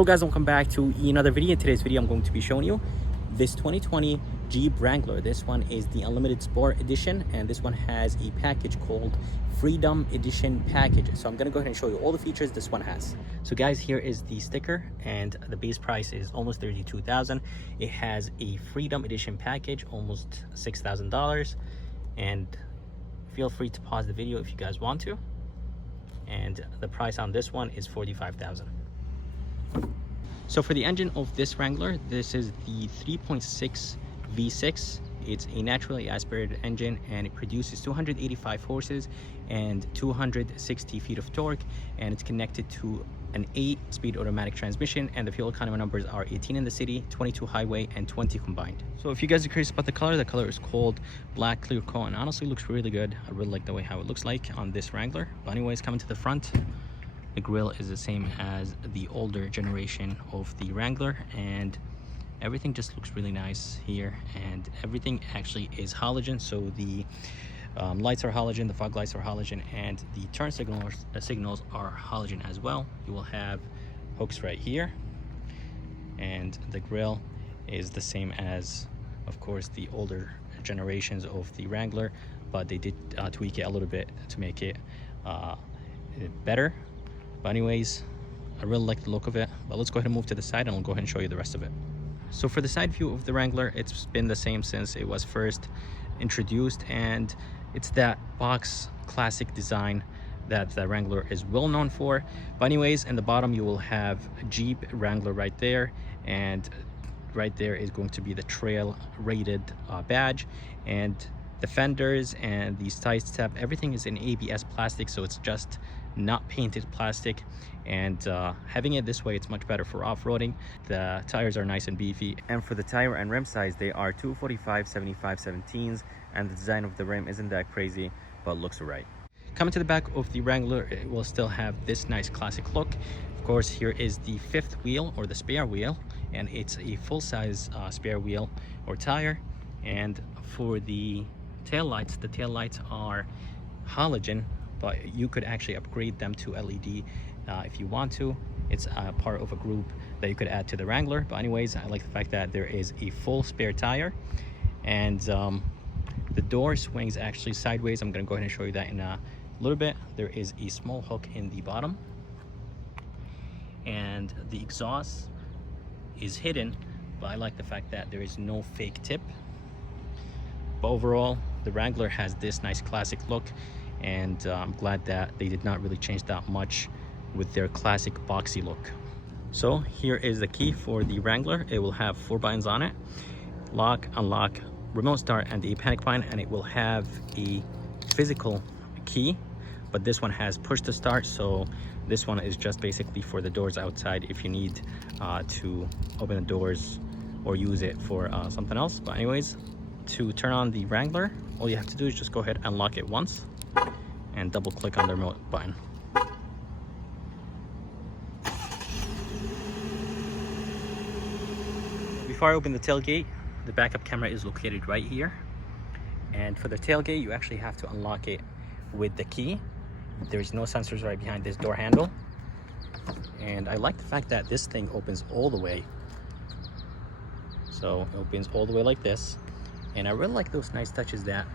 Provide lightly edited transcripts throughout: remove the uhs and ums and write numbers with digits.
Hello guys, welcome back to another video. In today's video I'm going to be showing you this 2020 Jeep Wrangler. This one is the Unlimited Sport Edition, and this one has a package called Freedom Edition package. So I'm gonna go ahead and show you all the features this one has. So guys, here is the sticker, and the base price is almost $32,000. It has a Freedom Edition package, almost $6,000, and feel free to pause the video if you guys want to. And the price on this one is $45,000. So for the engine of this Wrangler, this is the 3.6 V6. It's a naturally aspirated engine, and it produces 285 horses and 260 feet of torque, and it's connected to an 8-speed automatic transmission, and the fuel economy numbers are 18 in the city, 22 highway, and 20 combined. So if you guys are curious about the color is called black clear coat, and honestly looks really good. I really like the way how it looks like on this Wrangler. But anyways, coming to the front, the grille is the same as the older generation of the Wrangler, and everything just looks really nice here, and everything actually is halogen. So the lights are halogen, the fog lights are halogen, and the turn signals are halogen as well. You will have hooks right here, and the grille is the same as, of course, the older generations of the Wrangler, but they did tweak it a little bit to make it better. But anyways, I really like the look of it. But let's go ahead and move to the side, and I'll go ahead and show you the rest of it. So for the side view of the Wrangler, it's been the same since it was first introduced, and it's that box classic design that the Wrangler is well known for. But anyways, in the bottom you will have Jeep Wrangler right there, and right there is going to be the trail rated badge, and the fenders and the side step, everything is in ABS plastic, so it's just not painted plastic. And having it this way, it's much better for off-roading. The tires are nice and beefy, and for the tire and rim size, they are 245/75/17s, and the design of the rim isn't that crazy, but looks alright. Coming to the back of the Wrangler, it will still have this nice classic look. Of course, here is the fifth wheel, or the spare wheel, and it's a full-size spare wheel or tire. And for the taillights are halogen, but you could actually upgrade them to LED if you want to. It's part of a group that you could add to the Wrangler. But anyways, I like the fact that there is a full spare tire, and the door swings actually sideways. I'm going to go ahead and show you that in a little bit. There is a small hook in the bottom, and the exhaust is hidden, but I like the fact that there is no fake tip. But overall, the Wrangler has this nice classic look, and I'm glad that they did not really change that much with their classic boxy look. So here is the key for the Wrangler. It will have 4 buttons on it: lock, unlock, remote start, and a panic button. And it will have a physical key, but this one has push to start, so this one is just basically for the doors outside if you need to open the doors or use it for something else. But anyways, to turn on the Wrangler, all you have to do is just go ahead and lock it once and double click on the remote button. Before I open the tailgate, the backup camera is located right here, and for the tailgate you actually have to unlock it with the key. There's no sensors right behind this door handle, and I like the fact that this thing opens all the way. So it opens all the way like this, and I really like those nice touches that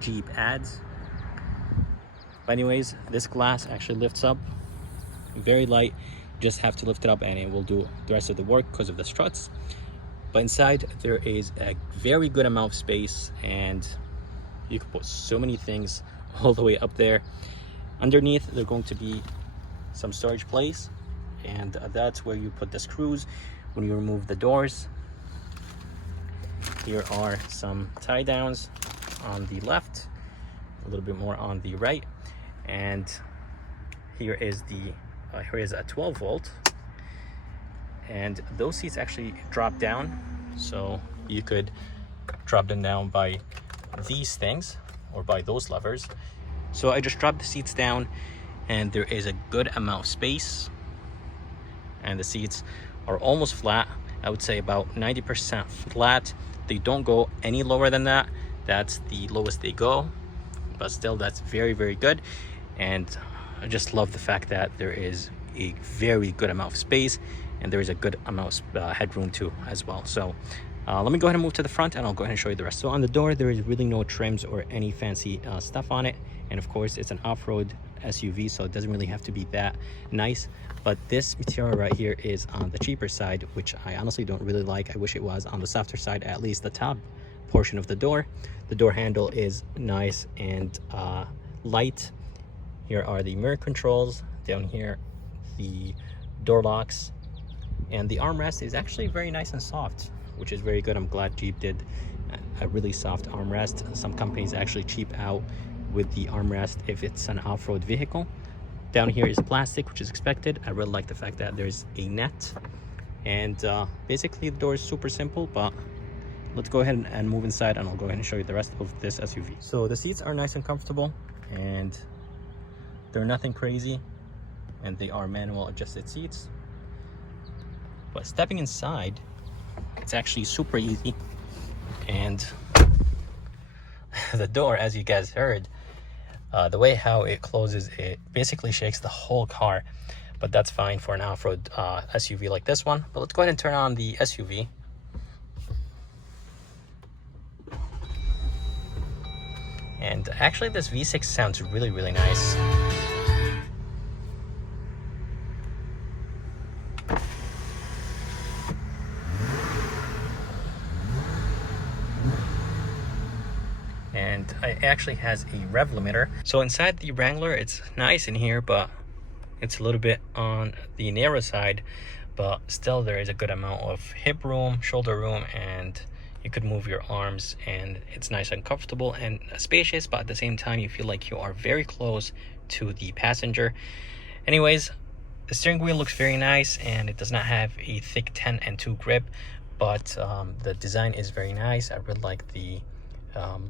Jeep adds. But anyways, this glass actually lifts up very light. You just have to lift it up and it will do the rest of the work because of the struts. But inside there is a very good amount of space, and you can put so many things all the way up there. Underneath there are going to be some storage place, and that's where you put the screws when you remove the doors. Here are some tie downs on the left, a little bit more on the right, and here is a 12 volt, and those seats actually drop down, so you could drop them down by these things or by those levers. So I just dropped the seats down, and there is a good amount of space, and the seats are almost flat. I would say about 90% flat. They don't go any lower than that. That's the lowest they go, but still that's very, very good. And I just love the fact that there is a very good amount of space, and there is a good amount of headroom too as well. So let me go ahead and move to the front, and I'll go ahead and show you the rest. So on the door, there is really no trims or any fancy stuff on it. And of course, it's an off-road SUV, so it doesn't really have to be that nice. But this material right here is on the cheaper side, which I honestly don't really like. I wish it was on the softer side, at least the top portion of the door. The door handle is nice and light. Here are the mirror controls. Down here, the door locks. And the armrest is actually very nice and soft, which is very good. I'm glad Jeep did a really soft armrest. Some companies actually cheap out with the armrest if it's an off-road vehicle. Down here is plastic, which is expected. I really like the fact that there's a net. And basically the door is super simple, but let's go ahead and move inside, and I'll go ahead and show you the rest of this SUV. So the seats are nice and comfortable, and they're nothing crazy, and they are manual adjusted seats. But stepping inside, it's actually super easy. And the door, as you guys heard, the way how it closes, it basically shakes the whole car, but that's fine for an off-road SUV like this one. But let's go ahead and turn on the SUV. And actually this V6 sounds really, really nice. And it actually has a rev limiter. So inside the Wrangler, it's nice in here, but it's a little bit on the narrow side, but still there is a good amount of hip room, shoulder room, and you could move your arms, and it's nice and comfortable and spacious, but at the same time you feel like you are very close to the passenger. Anyways, the steering wheel looks very nice, and it does not have a thick 10 and 2 grip, but the design is very nice. I really like the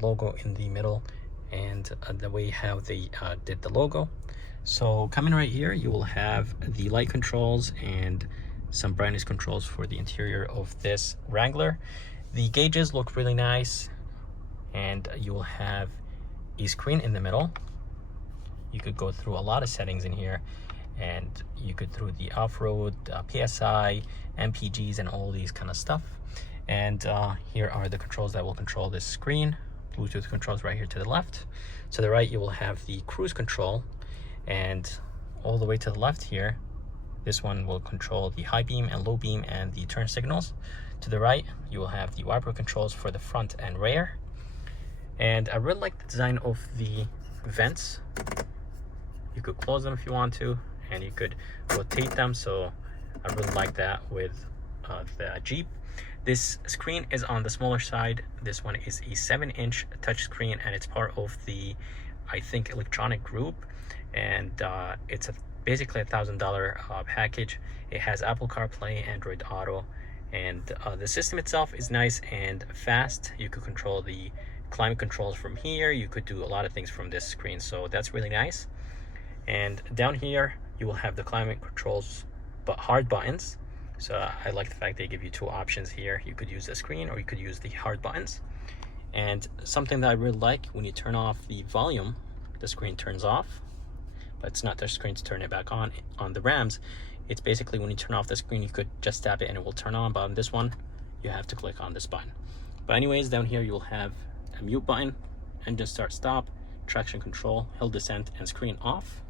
logo in the middle, and the way how they did the logo. So coming right here, you will have the light controls and some brightness controls for the interior of this Wrangler. The gauges look really nice, and you will have a screen in the middle. You could go through a lot of settings in here, and you could through the off-road, PSI, MPGs, and all these kind of stuff. And here are the controls that will control this screen. Bluetooth controls right here to the left. To the right, you will have the cruise control, and all the way to the left here, this one will control the high beam and low beam and the turn signals. To the right, you will have the wiper controls for the front and rear. And I really like the design of the vents. You could close them if you want to, and you could rotate them. So I really like that with the Jeep. This screen is on the smaller side. This one is a 7-inch touchscreen, and it's part of the, I think, electronic group. And it's basically $1,000 package. It has Apple CarPlay, Android Auto, and the system itself is nice and fast. You could control the climate controls from here. You could do a lot of things from this screen, so that's really nice. And down here, you will have the climate controls, but hard buttons. So I like the fact they give you two options here. You could use the screen, or you could use the hard buttons. And something that I really like, when you turn off the volume, the screen turns off, but it's not the screen to turn it back on. On the Rams, it's basically when you turn off the screen, you could just tap it and it will turn on, but on this one, you have to click on this button. But anyways, down here you'll have a mute button, engine start stop, traction control, hill descent, and screen off.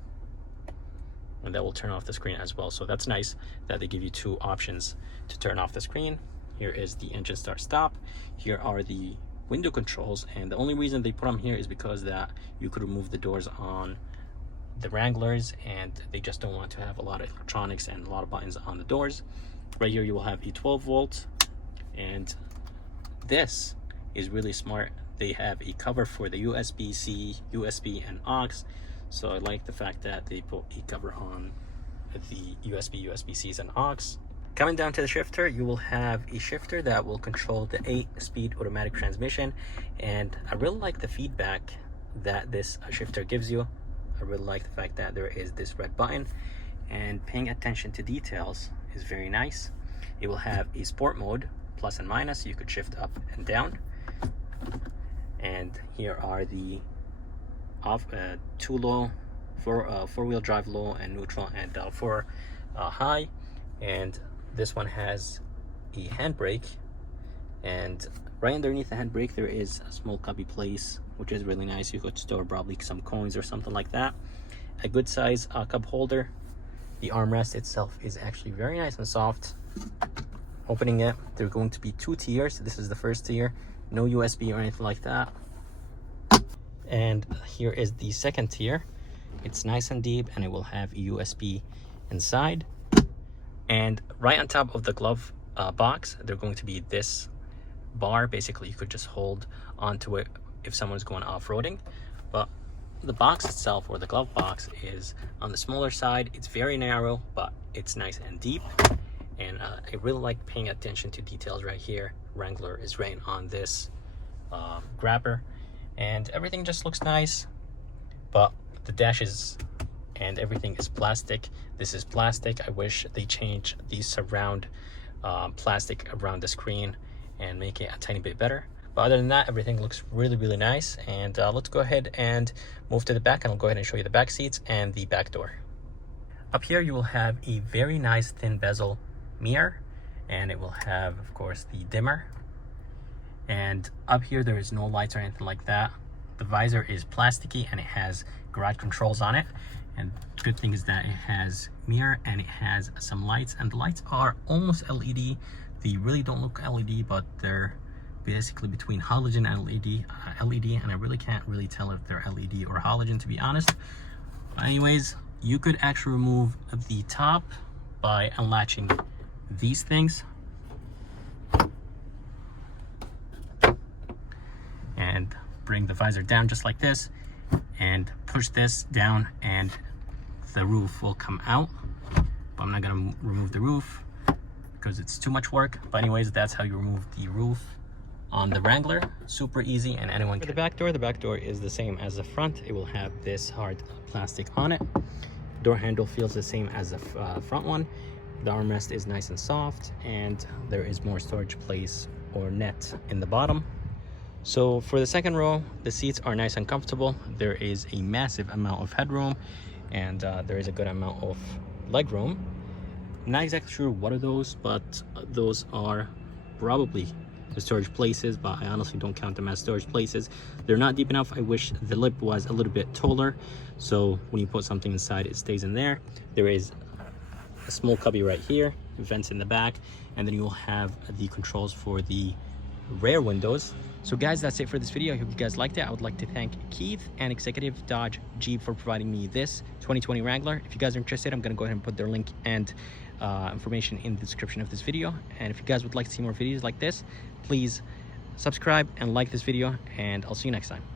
And that will turn off the screen as well. So that's nice that they give you two options to turn off the screen. Here is the engine start stop. Here are the window controls, and the only reason they put them here is because that you could remove the doors on the Wranglers, and they just don't want to have a lot of electronics and a lot of buttons on the doors. Right here you will have a 12 volt, and this is really smart. They have a cover for the USB-C, USB, and aux. So I like the fact that they put a cover on the USB, USB-Cs, and aux. Coming down to the shifter, you will have a shifter that will control the 8-speed automatic transmission, and I really like the feedback that this shifter gives you. I really like the fact that there is this red button, and paying attention to details is very nice. It will have a sport mode, plus and minus. You could shift up and down. And here are the too low, for four-wheel drive low and neutral, and for high. And this one has a handbrake, and right underneath the handbrake there is a small cubby place, which is really nice. You could store probably some coins or something like that. A good size cup holder. The armrest itself is actually very nice and soft. Opening it, there are going to be 2 tiers. This is the first tier, no USB or anything like that. And here is the second tier. It's nice and deep, and it will have a USB inside. And right on top of the glove box, there's going to be this bar. Basically, you could just hold onto it if someone's going off-roading. But the box itself, or the glove box, is on the smaller side. It's very narrow, but it's nice and deep. And I really like paying attention to details right here. Wrangler is written on this grabber, and everything just looks nice. But the dashes and everything is plastic. This is plastic. I wish they change the surround plastic around the screen and make it a tiny bit better. But other than that, everything looks really, really nice. And let's go ahead and move to the back, and I'll go ahead and show you the back seats and the back door. Up here you will have a very nice thin bezel mirror, and it will have, of course, the dimmer. And up here there is no lights or anything like that. The visor is plasticky, and it has garage controls on it. And the good thing is that it has mirror, and it has some lights, and the lights are almost LED. They really don't look LED, but they're basically between halogen and LED, and I really can't really tell if they're LED or halogen, to be honest. But anyways, you could actually remove the top by unlatching these things, and bring the visor down just like this, and push this down, and the roof will come out. But I'm not gonna remove the roof because it's too much work. But anyways, that's how you remove the roof on the Wrangler. Super easy, and anyone can. The back door is the same as the front. It will have this hard plastic on it. Door handle feels the same as the front one. The armrest is nice and soft, and there is more storage place or net in the bottom. So for the second row, the seats are nice and comfortable. There is a massive amount of headroom, and there is a good amount of leg room. Not exactly sure what are those, but those are probably the storage places, but I honestly don't count them as storage places. They're not deep enough. I wish the lip was a little bit taller, so when you put something inside, it stays in there. There is a small cubby right here, vents in the back, and then you will have the controls for the rear windows. So guys, that's it for this video. I hope you guys liked it. I would like to thank Keith and Executive Dodge Jeep for providing me this 2020 Wrangler. If you guys are interested, I'm going to go ahead and put their link and information in the description of this video. And if you guys would like to see more videos like this, please subscribe and like this video, and I'll see you next time.